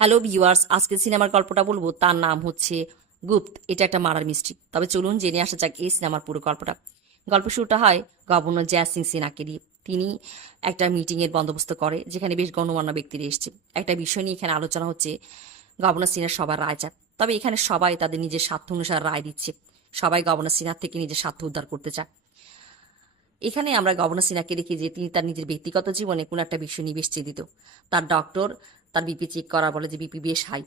Hello viewers, আজকে সিনেমার গল্পটা বলবো। তার নাম হচ্ছে গুপ্ত। এটা একটা মার্ডার মিস্ট্রি। তবে চলুন জেনে আসা যাক এই সিনেমার পুরো গল্পটা। গল্প শুরুটা হয় গভর্নর জয় সিং সিনহাকে দিয়ে। তিনি একটা মিটিংয়ের বন্দোবস্ত করে, যেখানে বেশ গণ্যমান্য ব্যক্তিরা এসছে। একটা বিষয় নিয়ে এখানে আলোচনা হচ্ছে, গভর্নর সিনহার সবার রায় চায়। তবে এখানে সবাই তাদের নিজের স্বার্থ অনুসারে রায় দিচ্ছে। সবাই গভর্নর সিনহার থেকে নিজের স্বার্থ উদ্ধার করতে চায়। এখানে আমরা গভর্নর সিনহাকে দেখি যে তিনি তার নিজের ব্যক্তিগত জীবনে কোনো একটা বিষয় নিয়ে বেশ চিন্তিত। তার ডক্টর তার বিপি চেক করা বলে যে বিপি বেশ হাই।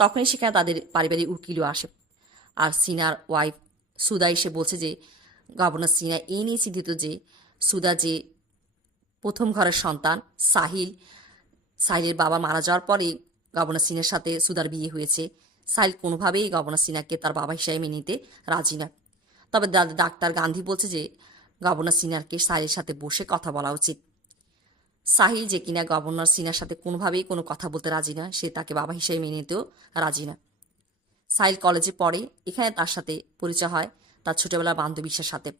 তখনই সেখানে তাদের পারিবারিক উকিলও আসে। আর সিনার ওয়াইফ সুদা এসে বলছে যে গভর্নর সিনহা এই নিয়ে চিন্তিত যে সুদা যে প্রথম ঘরের সন্তান সাহিলের বাবা মারা যাওয়ার পরে গভর্নর সিনহার সাথে সুদার বিয়ে হয়েছে। সাহিল কোনোভাবেই গভর্নর সিনহাকে তার বাবা হিসাবে মেনে নিতে রাজি নয়। তবে ডাক্তার গান্ধী বলছে যে গভর্নর সিনহাকে সাহিলের সাথে বসে কথা বলা উচিত। সাহিল যে কিনা গভর্নর সিনহার সাথে কোনোভাবেই কোনো কথা বলতে রাজি নয়, সে তাকে বাবা হিসেবে মেনে নিতেও রাজি নয়। সাহিল কলেজে পড়ে। এখানে তার সাথে পরিচয় হয় তার ছোটবেলার বান্ধবীর সাথে।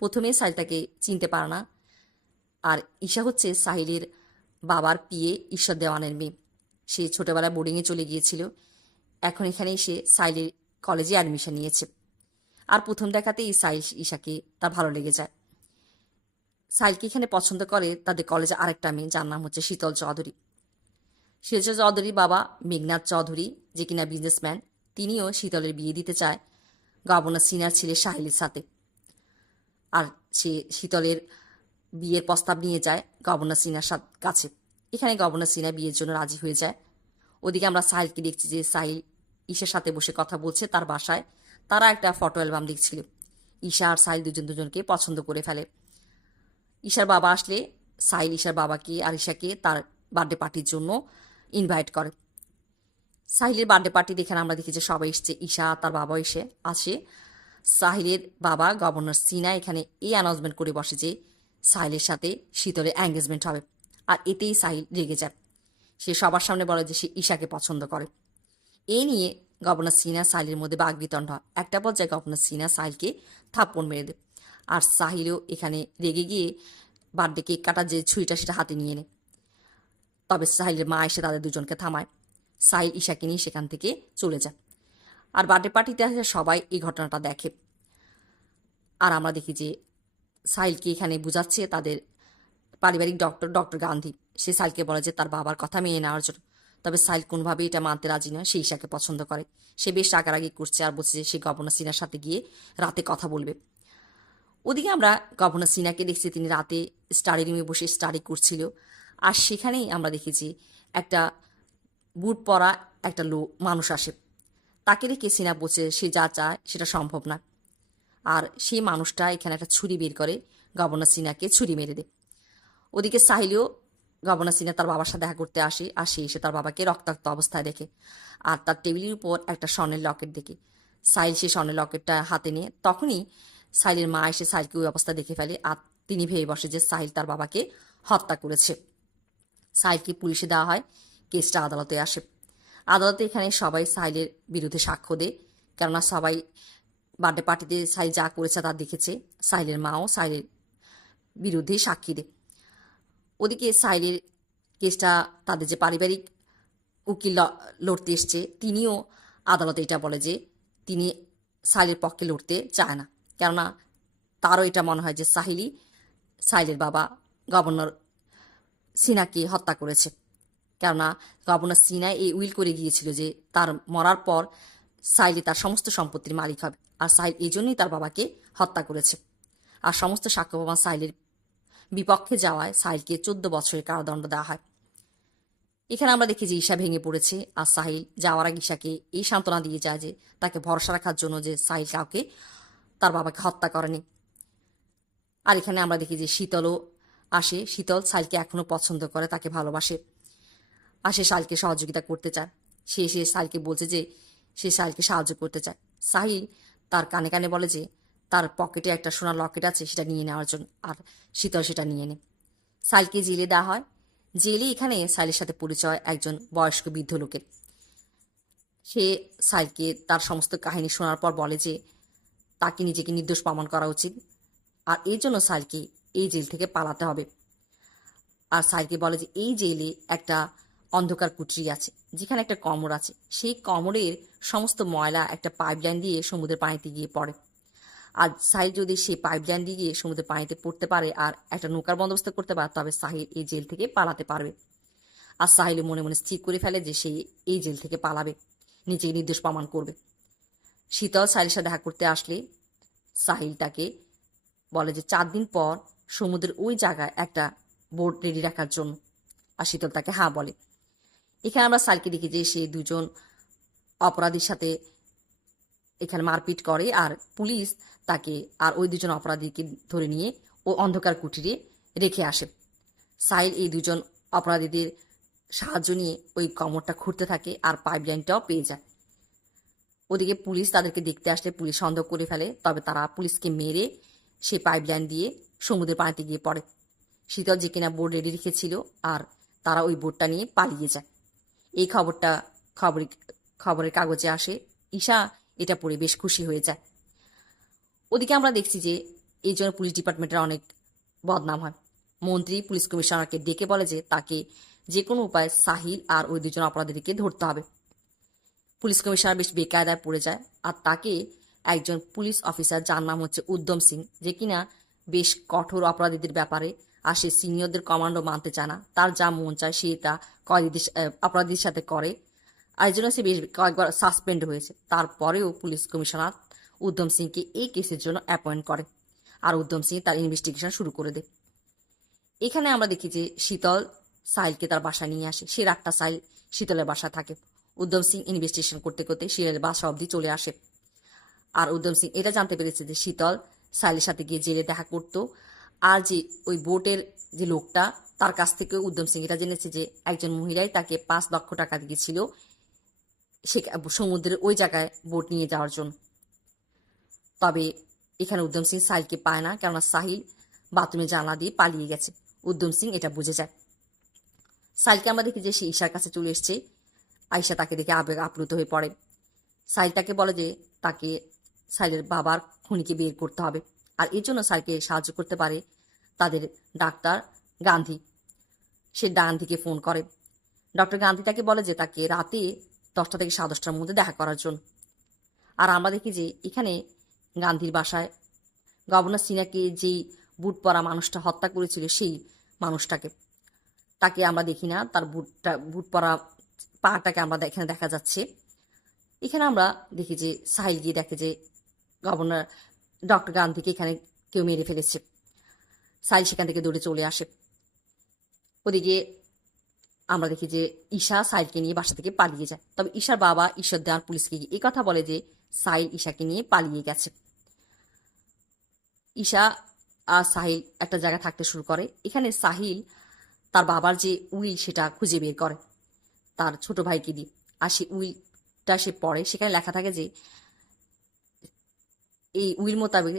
প্রথমে সাহিল তাকে চিনতে পারে না। আর ঈশা হচ্ছে সাহিলের বাবার পিয়ে ঈশ্বর দেওয়ানের মেয়ে। সে ছোটবেলায় বোর্ডিংয়ে চলে গিয়েছিল। এখন এখানে এসে সাহিলের কলেজে অ্যাডমিশন নিয়েছে। আর প্রথম দেখাতেই সাহিল ঈশাকে তার ভালো লেগে যায়। সাহিলকে এখানে পছন্দ করে তাদের কলেজে আরেকটা মেয়ে, যার নাম হচ্ছে শীতল চৌধুরী। শীতল চৌধুরীর বাবা মেঘনাথ চৌধুরী, যে কিনা বিজনেসম্যান, তিনিও শীতলের বিয়ে দিতে চায় গভর্নর সিনহার ছেলে সাহিলের সাথে। আর সে শীতলের বিয়ের প্রস্তাব নিয়ে যায় গভর্নর সিনহার কাছে। এখানে গভর্নর সিনহা বিয়ের জন্য রাজি হয়ে যায়। ওদিকে আমরা সাহিলকে দেখছি যে সাহিল ঈশার সাথে বসে কথা বলছে তার বাসায়। তারা একটা ফটো অ্যালবাম দেখছিল। ঈশা আর সাহিল দুজনকে পছন্দ করে ফেলে। ঈশার বাবা আসলে সাহিল ঈশার বাবাকে আর ঈশাকে তার বার্থডে পার্টির জন্য ইনভাইট করে। সাহিলের বার্থডে পার্টি দেখে আমরা দেখি যে সবাই এসছে। ঈশা তার বাবা এসে আসে। সাহিলের বাবা গভর্নর সিনহা এখানে এই অ্যানাউন্সমেন্ট করে বসে যে সাহিলের সাথে শীতলের এঙ্গেজমেন্ট হবে। আর এতেই সাহিল রেগে যায়। সে সবার সামনে বলে যে সে ঈশাকে পছন্দ করে। এই নিয়ে গভর্নর সিনহা সাহিলের মধ্যে বাগবিতণ্ড হয়। একটা পর্যায়ে গভর্নর সিনহা সাহিলকে থাপ্পড় মেরে দেয়। আর সাহিলও এখানে রেগে গিয়ে বার্থডে কেক কাটার যে ছুরিটা সেটা হাতে নিয়ে নেয়। তবে সাহিলের মা এসে তাদের দুজনকে থামায়। সাহিল ঈশাকে নিয়ে সেখান থেকে চলে যায়। আর বার্থডে পার্টিতে আসে সবাই এই ঘটনাটা দেখে। আর আমরা দেখি যে সাহিলকে এখানে বুঝাচ্ছে তাদের পারিবারিক ডক্টর গান্ধী। সে সাহিলকে বলে যে তার বাবার কথা মেনে নেওয়ার জন্য। তবে সাহিল কোনোভাবেই এটা মানতে রাজি নয়। সে ঈশাকে পছন্দ করে। সে বেশ রাগারাগি করছে আর বলছে যে সে গভর্নর সিনহার সাথে গিয়ে রাতে কথা বলবে। ওদিকে আমরা গভর্নর সিনহাকে দেখছি তিনি রাতে স্টাডি রুমে বসে স্টাডি করছিল। আর সেখানেই আমরা দেখেছি একটা বুট পরা একটা মানুষ আসে। তাকে রেখে সিনহা বলছে সে যা চায় সেটা সম্ভব না। আর সেই মানুষটা এখানে একটা ছুরি বের করে গভর্নর সিনহাকে ছুরি মেরে দেয়। ওদিকে সাহিলও গভর্নর সিনহা তার বাবার সাথে দেখা করতে আসে। আর সে এসে তার বাবাকে রক্তাক্ত অবস্থায় দেখে। আর তার টেবিলের উপর একটা স্বর্ণের লকেট দেখে সাহিল সেই স্বর্ণের লকেটটা হাতে নিয়ে তখনই সাহিলের মা এসে সাহিলকে ওই অবস্থা দেখে ফেলে। আর তিনি ভেবে বসে যে সাহিল তার বাবাকে হত্যা করেছে। সাহিলকে পুলিশে দেওয়া হয়। কেসটা আদালতে আসে। আদালতে এখানে সবাই সাহিলের বিরুদ্ধে সাক্ষ্য দেয়। কেননা সবাই বার্থডে পার্টিতে সাহিল যা করেছে তা দেখেছে। সাহিলের মাও সাহিলের বিরুদ্ধে সাক্ষী দেয়। ওদিকে সাহিলের কেসটা তাদের যে পারিবারিক উকিল লড়তে এসছে, তিনিও আদালতে এটা বলে যে তিনি সাহিলের পক্ষে লড়তে চায় না। কেননা তারও এটা মনে হয় যে সাহিলের বাবা গভর্নর সিনহাকে হত্যা করেছে। কেননা গভর্নর সিনহা এই উইল করে গিয়েছিল যে তার মরার পর সাহিল তার সমস্ত সম্পত্তির মালিক হবে। আর সাহিল এই জন্যই তার বাবাকে হত্যা করেছে। আর সমস্ত সাক্ষ্য প্রমাণ সাহিলের বিপক্ষে যাওয়ায় সাহিলকে 14 বছরের কারাদণ্ড দেওয়া হয়। এখানে আমরা দেখি যে ঈশা ভেঙে পড়েছে। আর সাহিল যাওয়ার আগে ঈশাকে এই সান্ত্বনা দিয়ে যায় যে তাকে ভরসা রাখার জন্য যে সাহিল কাউকে তার বাবাকে হত্যা করেনি। আর এখানে আমরা দেখি যে শীতলও আসে। শীতল সাহিলকে এখনও পছন্দ করে, তাকে ভালোবাসে। আর সে সাহিলকে সহযোগিতা করতে চায়। সে সাহিলকে বলছে যে সে সাহিলকে সাহায্য করতে চায়। সাহিল তার কানে কানে বলে যে তার পকেটে একটা সোনার লকেট আছে, সেটা নিয়ে নেওয়ার জন্য। আর শীতল সেটা নিয়ে নেয়। সাহিলকে জেলে দেওয়া হয়। জেলে এখানে সাহিলের সাথে পরিচয় একজন বয়স্ক বৃদ্ধ লোকের। সে সাহিলকে তার সমস্ত কাহিনী শোনার পর বলে যে তাকে নিজেকে নির্দোষ প্রমাণ করা উচিত। আর এই জন্য সাহিলকে এই জেল থেকে পালাতে হবে। আর সাহিলকে বলে যে এই জেলে একটা অন্ধকার কুঠরি আছে, যেখানে একটা কমর আছে। সেই কমরের সমস্ত ময়লা একটা পাইপলাইন দিয়ে সমুদ্রের পানিতে গিয়ে পড়ে। আর সাহিল যদি সেই পাইপলাইন দিয়ে গিয়ে সমুদ্রের পানিতে পড়তে পারে আর একটা নৌকার বন্দোবস্ত করতে পারে, তবে সাহিল এই জেল থেকে পালাতে পারবে। আর সাহিল মনে মনে স্থির করে ফেলে যে সে এই জেল থেকে পালাবে, নিজেকে নির্দোষ প্রমাণ করবে। শীতল সাহিলের সাথে দেখা করতে আসলে সাহিল তাকে বলে যে 4 দিন পর সমুদ্রের ওই জায়গায় একটা বোট রেডি রাখার জন্য। আর শীতল তাকে হ্যাঁ বলে। এখানে আমরা সাহিলকে দেখি যে সে দুজন অপরাধীর সাথে এখানে মারপিট করে, আর পুলিশ তাকে আর ওই দুজন অপরাধীকে ধরে নিয়ে ও অন্ধকার কুঠিরে রেখে আসে। সাহিল এই দুজন অপরাধীদের সাহায্য নিয়ে ওই কমরটা খুঁড়তে থাকে আর পাইপলাইনটাও পেয়ে যায়। ওদিকে পুলিশ তাদেরকে দেখতে আসলে পুলিশ সন্দেহ করে ফেলে, তবে তারা পুলিশকে মেরে সেই পাইপলাইন দিয়ে সমুদ্রের পানিতে গিয়ে পড়ে। শীতল যে কিনা বোর্ড রেডি রেখেছিল, আর তারা ওই বোর্ডটা নিয়ে পালিয়ে যায়। এই খবরটা খবরের কাগজে আসে। ঈশা এটা পড়ে বেশ খুশি হয়ে যায়। ওদিকে আমরা দেখছি যে এই জন্য পুলিশ ডিপার্টমেন্টের অনেক বদনাম হয়। মন্ত্রী পুলিশ কমিশনারকে ডেকে বলে যে তাকে যে কোনো উপায়ে সাহিল আর ওই দুজন অপরাধীকে ধরতে হবে। পুলিশ কমিশনার বেশ বেকায়দায় পড়ে যায়, আর তাকে একজন পুলিশ অফিসার যার নাম হচ্ছে উদ্যম সিং, যে কিনা বেশ কঠোর অপরাধীদের ব্যাপারে আর সে সিনিয়রদের কমান্ডো মানতে চায় না। তার যা মন চায় সে তা অপরাধীর সাথে করে, আর এই জন্য সে বেশ কয়েকবার সাসপেন্ড হয়েছে। তারপরেও পুলিশ কমিশনার উদ্যম সিংকে এই কেসের জন্য অ্যাপয়েন্ট করে, আর উদ্যম সিং তার ইনভেস্টিগেশন শুরু করে দেয়। এখানে আমরা দেখি যে শীতল সাহিলকে তার বাসায় নিয়ে আসে। সে রাতটা সাহিল শীতলের বাসা থাকে। উদ্যম সিং ইনভেস্টিগেশন করতে করতে শীতলের বাসা অবধি চলে আসে। আর উদ্যম সিং এটা জানতে পেরেছে যে শীতল সাহিলের সাথে গিয়ে জেলে দেখা করতো, আর যে ওই বোটের যে লোকটা তার কাছ থেকে উদ্যম সিং এটা জেনেছে যে একজন মহিলাই তাকে 5 লক্ষ টাকা দিয়েছিল সে সমুদ্রের ওই জায়গায় বোট নিয়ে যাওয়ার জন্য। তবে এখানে উদ্যম সিং সাহিলকে পায় না, কেননা সাহিল বাথরুমে জানলা দিয়ে পালিয়ে গেছে। উদ্যম সিং এটা বুঝে যায়। সাহিলকে আমরা দেখি যে সে ঈশার কাছে চলে এসছে। আয়শা তাকে দেখে আবেগ আপ্লুত হয়ে পড়ে। সাহিল তাকে বলে যে তাকে সাহিলের বাবার খুনিকে বের করতে হবে, আর এর জন্য সাহিলকে সাহায্য করতে পারে তাদের ডাক্তার গান্ধী। সে গান্ধীকে ফোন করে। ডক্টর গান্ধী তাকে বলে যে তাকে রাতে 10টা থেকে 10:30টার মধ্যে দেখা করার জন্য। আর আমরা দেখি যে এখানে গান্ধীর বাসায় গভর্নর সিনহাকে যেই বুট পরা মানুষটা হত্যা করেছিল সেই মানুষটাকে তাকে আমরা দেখি না, তার বুট পরা পাটাকে আমরা এখানে দেখা যাচ্ছে। এখানে আমরা দেখি যে সাহিল গিয়ে দেখে যে গভর্নর ডক্টর গান্ধীকে এখানে কেউ মেরে ফেলেছে। সাহিল সেখান থেকে দৌড়ে চলে আসে। ওদিকে আমরা দেখি যে ঈশা সাহিলকে নিয়ে বাসা থেকে পালিয়ে যায়। তবে ঈশার বাবা ঈশ্বর দেওয়ান পুলিশকে গিয়ে কথা বলে যে সাহিল ঈশাকে নিয়ে পালিয়ে গেছে। ঈশা আর সাহিল একটা জায়গায় থাকতে শুরু করে। এখানে সাহিল তার বাবার যে উইল সেটা খুঁজে বের করে তার ছোট ভাইকে দিয়ে, আর সেই উইলটা সে পড়ে। সেখানে লেখা থাকে যে এই উইল মোতাবেক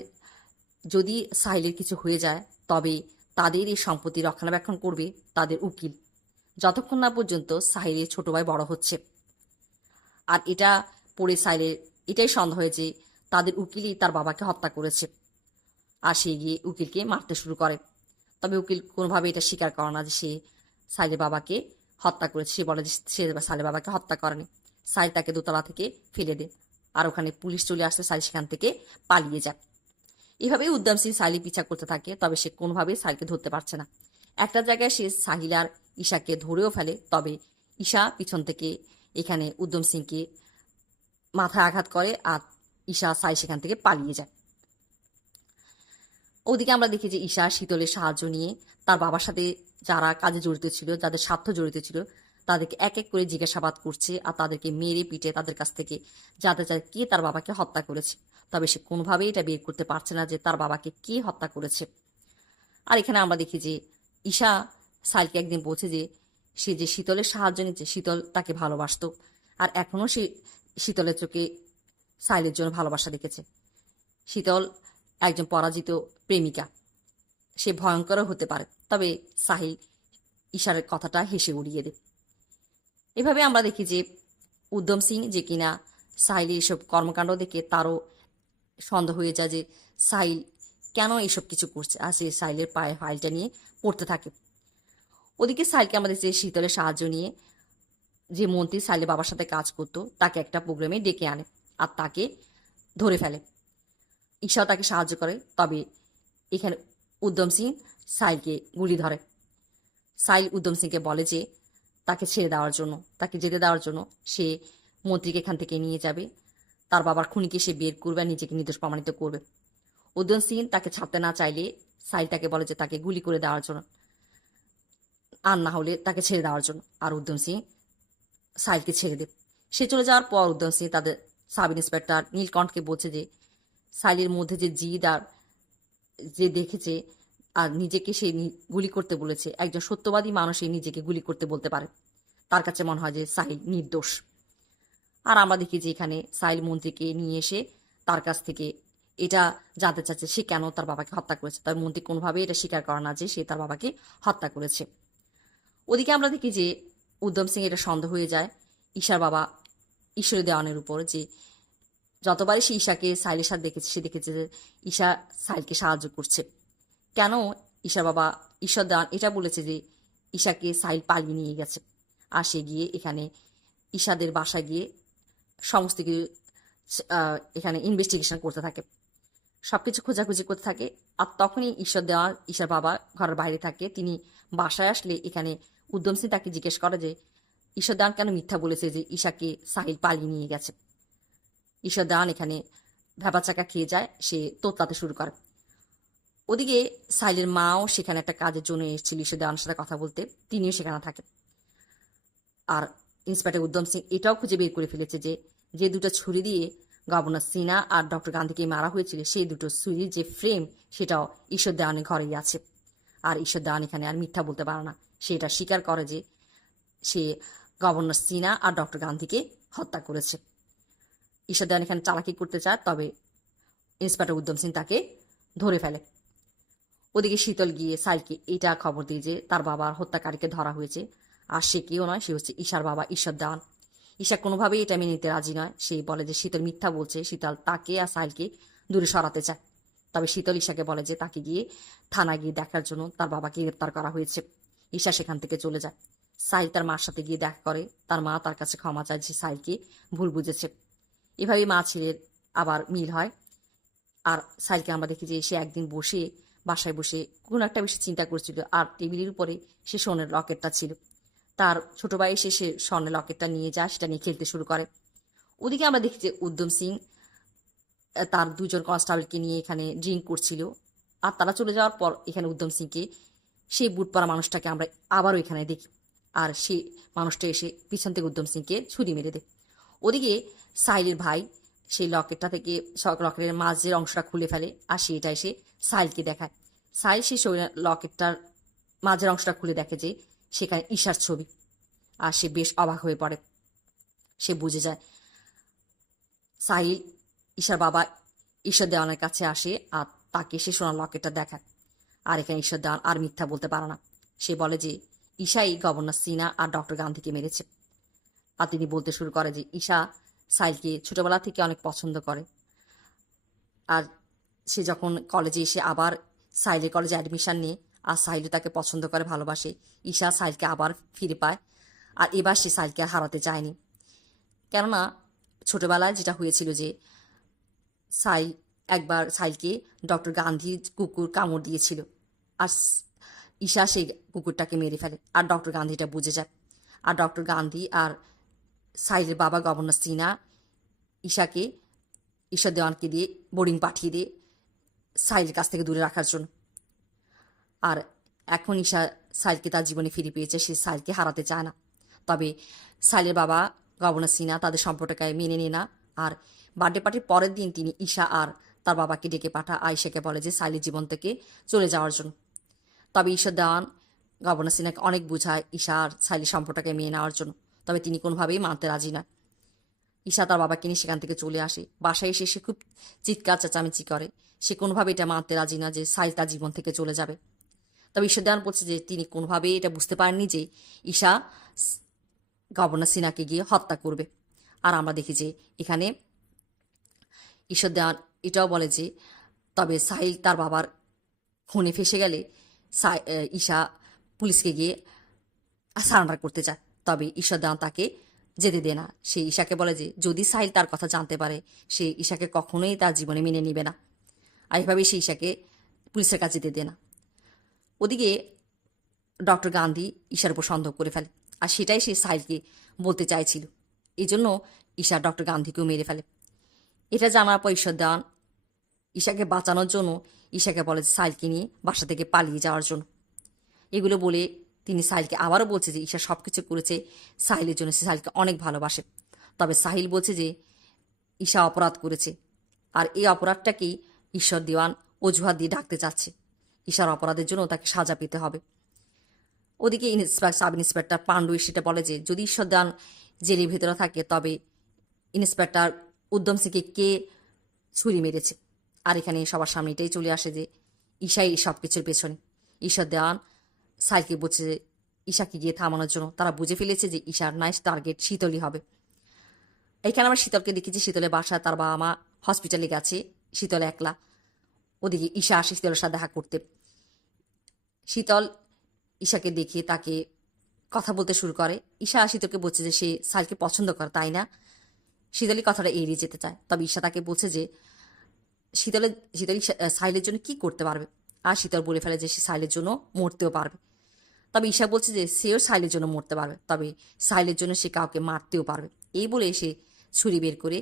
যদি সাহিলের কিছু হয়ে যায় তবে তাদের এই সম্পত্তি রক্ষণাবেক্ষণ করবে তাদের উকিল, যতক্ষণ না পর্যন্ত সাহিলের ছোট ভাই বড় হচ্ছে। আর এটা পড়ে সাহিলের এটাই সন্দেহ হয় যে তাদের উকিলই তার বাবাকে হত্যা করেছে, আর সে গিয়ে উকিলকে মারতে শুরু করে। তবে উকিল কোনোভাবে এটা স্বীকার করে না যে সে সাহিলের বাবাকে হত্যা করেছে। সে বলে যে সে সাহিলের বাবাকে হত্যা করেনি। সাহিল তাকে দোতলা থেকে ফেলে দেয়, আর ওখানে পুলিশ চলে আসলে সাহিল সেখান থেকে পালিয়ে যায়। এভাবেই উদ্যম সিং সাহিলের পিছা করতে থাকে, তবে সে কোনোভাবেই সাহিলকে ধরতে পারছে না। একটা জায়গায় সে সাহিল আর ঈশাকে ধরেও ফেলে, তবে ঈশা পিছন থেকে এখানে উদ্যম সিংকে মাথায় আঘাত করে, আর ঈশা সাহিল সেখান থেকে পালিয়ে যায়। ওদিকে আমরা দেখি যে ঈশা শীতলের সাহায্য নিয়ে তার বাবার সাথে যারা কাজে জড়িত ছিল, যাদের স্বার্থ জড়িত ছিল, তাদেরকে এক এক করে জিজ্ঞাসাবাদ করছে, আর তাদেরকে মেরে পিটে তাদের কাছ থেকে জানতে চায় কে তার বাবাকে হত্যা করেছে। তবে সে কোনোভাবেই এটা বের করতে পারছে না যে তার বাবাকে কে হত্যা করেছে। আর এখানে আমরা দেখি যে ঈশা সাহিলকে একদিন বলছে যে সে যে শীতলের সাহায্য নিচ্ছে শীতল তাকে ভালোবাসতো, আর এখনও সে শীতলের চোখে সাহিলের জন্য ভালোবাসা দেখেছে। শীতল একজন পরাজিত প্রেমিকা, সে ভয়ঙ্করও হতে পারে। তবে সাহিল ঈশার কথাটা হেসে উড়িয়ে দেয়। এভাবে আমরা দেখি যে উদ্যম সিং যে কিনা সাহিলের এসব কর্মকাণ্ড দেখে তারও সন্দেহ হয়ে যায় যে সাহিল কেন এইসব কিছু করছে, আর সে সাহিলের পায়ে ফাইলটা নিয়ে পড়তে থাকে। ওদিকে সাহিলকে আমাদের যে শীতলের সাহায্য নিয়ে যে মন্ত্রী সাইলের বাবার সাথে কাজ করতো তাকে একটা প্রোগ্রামে ডেকে আনে আর তাকে ধরে ফেলে। ঈশাও তাকে সাহায্য করে। তবে এখানে উদ্যম সিং সাইলকে গুলি ধরে। সাইল উদ্যম সিংকে বলে যে তাকে ছেড়ে দেওয়ার জন্য, তাকে যেতে দেওয়ার জন্য। সে মন্ত্রীকে এখান থেকে নিয়ে যাবে, তার বাবার খুনিকে সে বের করবে আর নিজেকে নির্দোষ প্রমাণিত করবে। উদ্যম সিং তাকে ছাড়তে না চাইলে সাইল তাকে বলে যে তাকে গুলি করে দেওয়ার জন্য, আর না হলে তাকে ছেড়ে দেওয়ার জন্য। আর উদ্যম সিং সাইলকে ছেড়ে দেবে। সে চলে যাওয়ার পর উদ্যম সিং তাদের সাব ইন্সপেক্টর নীলকণ্ঠকে বলছে যে সাইলের মধ্যে যে জিদ আর যে দেখেছে আর নিজেকে সে গুলি করতে বলেছে, একজন সত্যবাদী মানুষই নিজেকে গুলি করতে বলতে পারে। তার কাছে মনে হয় যে সাহিল নির্দোষ। আর আমরা দেখি যে এখানে সাহিল মন্ত্রীকে নিয়ে এসে তার কাছ থেকে এটা জানতে চাচ্ছে সে কেন তার বাবাকে হত্যা করেছে। তার মন্ত্রী কোনোভাবে এটা স্বীকার করে না যে সে তার বাবাকে হত্যা করেছে। ওদিকে আমরা দেখি যে উদ্যম সিং এটা সন্দেহ হয়ে যায় ঈশার বাবা ঈশ্বরী দেওয়ানের উপর, যে যতবারই সে ঈশাকে সাইলের সাথে দেখেছে সে দেখেছে যে ঈশা সাইলকে সাহায্য করছে। কেন ঈশার বাবা ঈশ্বর দেওয়ান এটা বলেছে যে ঈশাকে সাইল পালিয়ে নিয়ে গেছে। আর সে গিয়ে এখানে ঈশাদের বাসায় গিয়ে সমস্ত কিছু এখানে ইনভেস্টিগেশন করতে থাকে, সবকিছু খোঁজাখুঁজি করতে থাকে। আর তখনই ঈশ্বর দেওয়ান ঈশার বাবা ঘরের বাইরে থাকে। তিনি বাসায় আসলে এখানে উদ্যম সিং তাকে জিজ্ঞেস করে যে ঈশ্বর দেওয়ান কেন মিথ্যা বলেছে যে ঈশাকে সাহিল পালিয়ে নিয়ে গেছে। ঈশ্বর দেওয়ান এখানে ভ্যাবাচাকা খেয়ে যায়, সে তোতলাতে শুরু করে। ওদিকে সাইলের মাও সেখানে একটা কাজের জন্য এসেছিল ঈশ্বর দেওয়ানের সাথে কথা বলতে, তিনিও সেখানে থাকেন। আর ইন্সপেক্টর উদ্যম সিং এটাও খুঁজে বের করে ফেলেছে যে যে দুটো ছুরি দিয়ে গভর্নর সিনহা আর ডক্টর গান্ধীকে মারা হয়েছিল সেই দুটো ছুরির যে ফ্রেম সেটাও ঈশ্বর দেওয়ানের ঘরেই আছে। আর ঈশ্বর দেওয়ান এখানে আর মিথ্যা বলতে পারে না, সে এটা স্বীকার করে যে সে গভর্নর সিনহা আর ডক্টর গান্ধীকে হত্যা করেছে। ঈশ্বর দেওয়ান এখানে চালাকি করতে চায়, তবে ইন্সপেক্টর উদ্যম সিং তাকে ধরে ফেলে। ওদিকে শীতল গিয়ে সাইলকে এটা খবর দিয়ে যে তার বাবার হত্যাকারীকে ধরা হয়েছে। আর সে কেউ নয়, সে হচ্ছে ঈশার বাবা ঈশ্বর দেওয়ান। ঈশা কোনোভাবেই এটা মেনে নিতে রাজি নয়। সে বলে যে শীতল মিথ্যা বলছে, শীতল তাকে আর সাইলকে দূরে সরাতে চায়। তবে শীতল ঈশাকে বলে যে তাকে গিয়ে থানা গিয়ে দেখার জন্য তার বাবাকে গ্রেপ্তার করা হয়েছে। ঈশা সেখান থেকে চলে যায়। সাইল তার মার সাথে গিয়ে দেখা করে, তার মা তার কাছে ক্ষমা চায় যে সাইলকে ভুল বুঝেছে। এভাবেই মা ছেলের আবার মিল হয়। আর সাইলকে আমরা দেখি যে সে একদিন বসে বাসায় বসে কোনো একটা বিষয়ে চিন্তা করছিল, আর টেবিলের উপরে সে স্বর্ণের লকেটটা ছিল। তার ছোট ভাই এসে সে স্বর্ণের লকেটটা নিয়ে যায়, সেটা নিয়ে খেলতে শুরু করে। ওদিকে আমরা দেখি যে উদ্যম সিং তার দুজন কনস্টেবলকে নিয়ে এখানে ড্রিঙ্ক করছিল। আর তারা চলে যাওয়ার পর এখানে উদ্যম সিংকে সেই বুট পরা মানুষটাকে আমরা আবারও এখানে দেখি। আর সেই মানুষটা এসে পিছন থেকে উদ্যম সিংকে ছুরি মেরে দেয়। ওদিকে সাইলের ভাই সেই লকেটটা থেকে লকেটের মাঝের অংশটা খুলে ফেলে, আর সেটা এসে সাইলকে দেখায়। সাইল সেই লকেটটার মাঝের অংশটা খুলে দেখে যে সেখানে ঈশার ছবি। আর সে বেশ অবাক হয়ে পড়ে। সে বুঝে যায় সাইল ঈশার বাবা ঈশ্বর দেওয়ানের কাছে আসে আর তাকে সে সোনার লকেটটা দেখায়। আর এখানে ঈশ্বর দেওয়ান আর মিথ্যা বলতে পারে না। সে বলে যে ঈশাই গভর্নর সিনহা আর ডক্টর গান্ধীকে মেরেছে। আর তিনি বলতে শুরু করে যে ঈশা সাইলকে ছোটবেলা থেকে অনেক পছন্দ করে। আর সে যখন কলেজে এসে আবার সাইলের কলেজে অ্যাডমিশন নিয়ে, আর সাইলও তাকে পছন্দ করে, ভালোবাসে। ঈশা সাইলকে আবার ফিরে পায়। আর এবার সে সাইলকে হারাতে চায়নি, কেননা ছোটবেলায় যেটা হয়েছিল যে সাইল একবার সাইলকে ডক্টর গান্ধীর কুকুর কামড় দিয়েছিল। আর ঈশা সেই কুকুরটাকে মেরে ফেলে। আর ডক্টর গান্ধীটা বুঝে যায়। আর ডক্টর গান্ধী আর সাইলের বাবা গভর্নর সিনহা ঈশাকে ঈশ্বর দেওয়ানকে দিয়ে বোর্ডিং পাঠিয়ে দিয়ে সাইলের কাছ থেকে দূরে রাখার জন্য। আর এখন ঈশা সাইলকে তার জীবনে ফিরে পেয়েছে, সে সাইলকে হারাতে চায় না। তবে সাইলের বাবা গভর্নর সিনহা তাদের সম্পর্ককে মেনে নেয় না। আর বার্থডে পার্টির পরের দিন তিনি ঈশা আর তার বাবাকে ডেকে পাঠা আয়েশাকে বলে যে সাইলের জীবন থেকে চলে যাওয়ার জন্য। তবে ঈশ্বর দেওয়ান গভর্নর সিনহাকে অনেক বোঝায় ঈশা আর সাইলের সম্পর্কটাকে মেনে নেওয়ার জন্য, তবে তিনি কোনোভাবেই মানতে রাজি না। ঈশা তার বাবাকে নিয়ে সেখান থেকে চলে আসে। বাসায় এসে সে খুব চিৎকার চেঁচামেচি করে। সে কোনোভাবে এটা মানতে রাজি না যে সাইল তার জীবন থেকে চলে যাবে। তবে ঈশ্বর দেওয়ান বলছে যে তিনি কোনোভাবেই এটা বুঝতে পারেননি যে ঈশা গভর্নর সিনহাকে গিয়ে হত্যা করবে। আর আমরা দেখি যে এখানে ঈশ্বর দেওয়ান এটাও বলে যে তবে সাহিল তার বাবার খুনে ফেসে গেলে ঈশা পুলিশকে গিয়ে সারেন্ডার করতে চায়। তবে ঈশ্বর দেওয়ান তাকে যেতে দেয় না। সে ঈশাকে বলে যে যদি সাহিল তার কথা জানতে পারে সে ঈশাকে কখনোই তার জীবনে মেনে নেবে না। আর এভাবেই সে ঈশাকে পুলিশের কাছে যেতে দেয় না। ওদিকে ডক্টর গান্ধী ঈশার উপর সন্দেহ করে ফেলে, আর সেটাই সে সাহিলকে বলতে চাইছিল। এই জন্য ঈশা ডক্টর গান্ধীকেও মেরে ফেলে। এটা জানার পর ঈশ্বর দেওয়ান ঈশাকে বাঁচানোর জন্য ঈশাকে বলে যে সাহিলকে নিয়ে বাসা থেকে পালিয়ে যাওয়ার জন্য। এগুলো বলে তিনি সাহিলকে আবারও বলছে যে ঈশা সব কিছু করেছে সাহিলের জন্য, সে সাহিলকে অনেক ভালোবাসে। তবে সাহিল বলছে যে ঈশা অপরাধ করেছে, আর এই অপরাধটাকেই ঈশ্বর দেওয়ান অজুহাত দিয়ে ডাকতে চাচ্ছে। ঈশার অপরাধের জন্য তাকে সাজা পেতে হবে। ওদিকে সাব ইন্সপেক্টর পাণ্ডু সেটা বলে যে যদি ঈশ্বর দেওয়ান জেলের ভেতরে থাকে তবে ইন্সপেক্টর উদ্যম সিংকে কে ছুরি মেরেছে। আর এখানে সবার সামনে এটাই চলে আসে যে ঈশাই সব কিছুর পেছনে। ঈশ্বর দেওয়ান সাইলকে বলছে যে ঈশাকে গিয়ে থামানোর জন্য। তারা বুঝে ফেলেছে যে ঈশার নাইস টার্গেট শীতলই হবে। এইখানে আমরা শীতলকে দেখেছি শীতলের বাসা, তার বাবা মা হসপিটালে গেছে, শীতল একলা। ওদিকে ঈশা আসে শীতলের সাথে দেখা করতে। শীতল ঈশাকে দেখে তাকে কথা বলতে শুরু করে। ঈশা শীতলকে বলছে যে সে সাইলকে পছন্দ করে, তাই না? শীতলই কথাটা এড়িয়ে যেতে চায়। তবে ঈশা তাকে বলছে যে শীতল সাইলের জন্য কি করতে পারবে। আর শীতল বলে ফেলে যে সে সাইলের জন্য মরতেও পারবে। তবে ঈশা বলছে যে সেও সাইলের জন্য মরতে পারবে, তবে সাইলের জন্য সে কাউকে মারতেও পারবে। এই বলে সে ছুরি বের করে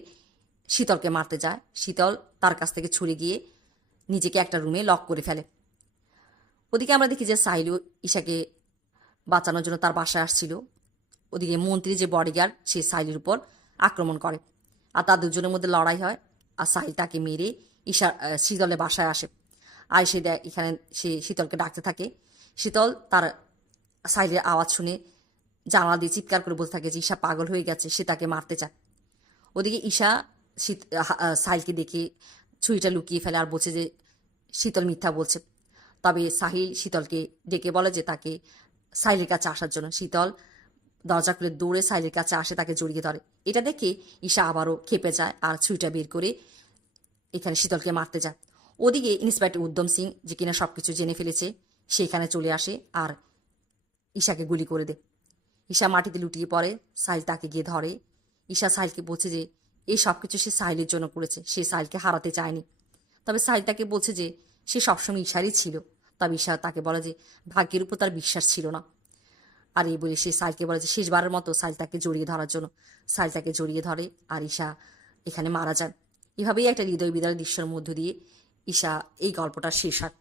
শীতলকে মারতে যায়। শীতল তার কাছ থেকে ছুরি গিয়ে নিজেকে একটা রুমে লক করে ফেলে। ওদিকে আমরা দেখি যে সাইলও ঈশাকে বাঁচানোর জন্য তার বাসায় আসছিল। ওদিকে মন্ত্রী যে বডিগার্ড সে সাইলের উপর আক্রমণ করে, আর তার দুজনের মধ্যে লড়াই হয়। আর সাহিল তাকে মেরে শীতলের বাসায় আসে। আর সে এখানে সে শীতলকে ডাকতে থাকে। শীতল তার সাহিলের আওয়াজ শুনে জানালা দিয়ে চিৎকার করে বলতে থাকে যে ঈশা পাগল হয়ে গেছে, সে তাকে মারতে চায়। ওদিকে ঈশা সাহিলকে দেখে ছুরিটা লুকিয়ে ফেলে আর বলছে যে শীতল মিথ্যা বলছে। তবে সাহিল শীতলকে ডেকে বলে যে তাকে সাহিলের কাছে আসার জন্য। শীতল দরজা খুলে দৌড়ে সাহিলের কাছে আসে, তাকে জড়িয়ে ধরে। এটা দেখে ঈশা আবারও খেপে যায় আর ছুরিটা বের করে এখানে শীতলকে মারতে যায়। ওদিকে ইন্সপেক্টর উদ্যম সিং যে কিনা সবকিছু জেনে ফেলেছে সেখানে চলে আসে আর ঈশাকে গুলি করে দেয়। ঈশা মাটিতে লুটিয়ে পড়ে, সাহিল তাকে গিয়ে ধরে। ঈশা সাহিলকে বলছে যে এই সব কিছু সে সাহিলের জন্য করেছে, সে সাহিলকে হারাতে চায়নি। তবে সাহিল তাকে বলছে যে সে সবসময় ঈশারই ছিল। তবে ঈশা তাকে বলে যে ভাগ্যের উপর তার বিশ্বাস ছিল না। আর এই বলে সে সাহিলকে বলে যে শেষবারের মতো সাহিল তাকে জড়িয়ে ধরার জন্য। সাহিল তাকে জড়িয়ে ধরে আর ঈশা এখানে মারা যায়। এভাবেই একটা হৃদয় বিদারক দৃশ্যের মধ্য দিয়ে ঈশা এই গল্পটা শেষ হয়।